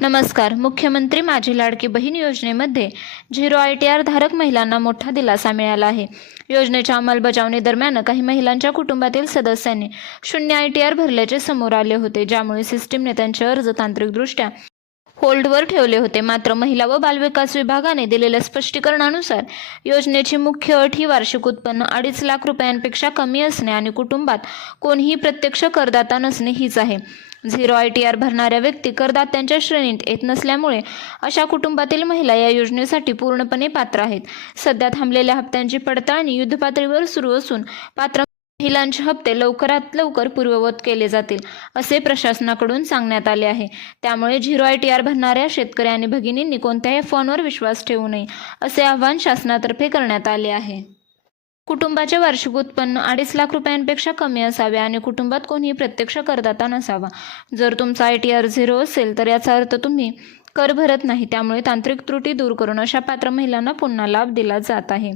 नमस्कार. मुख्यमंत्री माझी लाडकी बहीण योजनेमध्ये 0 ITR धारक महिलांना मोठा दिलासा मिळाला आहे. योजनेच्या अंमलबजावणी दरम्यान काही महिलांच्या कुटुंबातील सदस्यांनी 0 ITR भरल्याचे समोर आले होते, ज्यामुळे सिस्टीमने त्यांचे अर्ज तांत्रिकदृष्ट्या होल्डवर ठेवले होते. मात्र महिला व बालविकास विभागाने दिलेल्या स्पष्टीकरणानुसार योजनेची मुख्य अट ही वार्षिक उत्पन्न 2.5 लाख रुपयांपेक्षा कमी असणे आणि कुटुंबात कोणीही प्रत्यक्ष करदाता नसणे हीच आहे. 0 ITR भरणाऱ्या व्यक्ती करदात्यांच्या श्रेणीत येत नसल्यामुळे अशा कुटुंबातील महिला या योजनेसाठी पूर्णपणे पात्र आहेत. सध्या थांबलेल्या हप्त्यांची पडताळणी युद्धपातळीवर सुरू असून पात्र महिलांचे हप्ते लवकरात लवकर पूर्ववत केले जातील, असे प्रशासनाकडून सांगण्यात आले आहे. त्यामुळे 0 ITR भरणाऱ्या शेतकरी आणि भगिनींनी कोणत्याही फोनवर विश्वास ठेवू नये, असे आवाहन शासनातर्फे करण्यात आले आहे. कुटुंबाचे वार्षिक उत्पन्न 2.5 लाख रुपयांपेक्षा कमी असावे आणि कुटुंबात कोणीही प्रत्यक्ष करदाता नसावा. जर तुमचा ITR 0 असेल तर याचा अर्थ तुम्ही कर भरत नाही. त्यामुळे तांत्रिक त्रुटी दूर करून अशा पात्र महिलांना पुन्हा लाभ दिला जात आहे.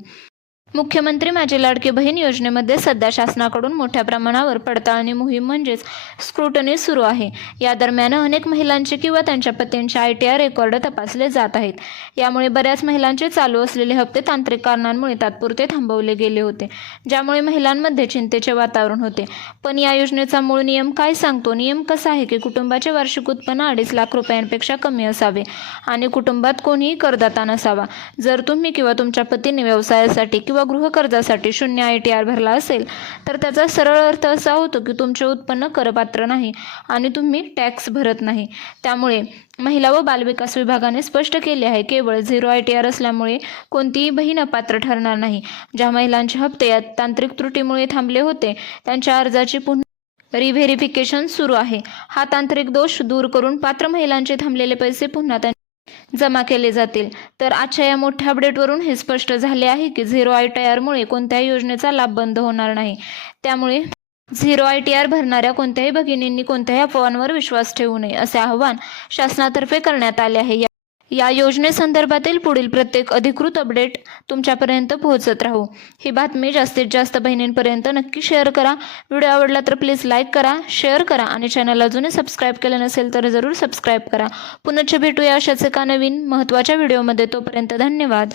मुख्यमंत्री माझी लाडकी बहीण योजनेमध्ये सध्या शासनाकडून मोठ्या प्रमाणावर पडताळणी मोहीम म्हणजेच स्क्रुटनी सुरू आहे. या दरम्यान अनेक महिलांचे किंवा त्यांच्या पतींचे ITR रेकॉर्ड तपासले जात आहेत. यामुळे बऱ्याच महिलांचे चालू असलेले हप्ते तांत्रिक कारणांमुळे तात्पुरते थांबवले गेले होते, ज्यामुळे महिलांमध्ये चिंतेचे वातावरण होते. पण या योजनेचा मूळ नियम काय सांगतो? नियम कसा आहे की कुटुंबाचे वार्षिक उत्पन्न 2.5 लाख रुपयांपेक्षा कमी असावे आणि कुटुंबात कोणीही करदाता नसावा. जर तुम्ही किंवा तुमच्या पतीने व्यवसायासाठी किंवा गृहकर्जासाठी 0 ITR भरला असेल तर त्याचा सरळ अर्थ असा होतो की तुमचे उत्पन्न करपात्र नाही आणि तुम्ही टॅक्स भरत नाही. त्यामुळे महिला व बालविकास विभागाने स्पष्ट केले आहे, केवळ 0 ITR असल्यामुळे कोणतीही बहीण अपात्र ठरणार नाही. ज्या महिलांचे हप्ते या तांत्रिक त्रुटीमुळे थांबले होते त्यांच्या अर्जाची पुन्हा रिव्हेरिफिकेशन सुरू आहे. हा तांत्रिक दोष दूर करून पात्र महिलांचे थांबलेले पैसे पुन्हा जमा केले जातील. तर आजच्या या मोठ्या अपडेटवरून हे स्पष्ट झाले आहे की 0 ITR मुळे कोणत्याही योजनेचा लाभ बंद होणार नाही. त्यामुळे 0 ITR भरणाऱ्या कोणत्याही भगिनींनी कोणत्याही अफवांवर विश्वास ठेवू नये, असे आवाहन शासनातर्फे करण्यात आले आहे. या योजनेसंदर्भातील पुढील प्रत्येक अधिकृत अपडेट तुमच्यापर्यंत पोहोचत राहू. ही बातमी जास्तीत जास्त बहिणींपर्यंत नक्की शेअर करा. व्हिडिओ आवडला तर प्लीज लाईक करा, शेअर करा आणि चॅनल अजूनही सबस्क्राईब केलं नसेल तर जरूर सबस्क्राईब करा. पुन्हा भेटूया अशाच एका नवीन महत्त्वाच्या व्हिडिओमध्ये. तोपर्यंत धन्यवाद.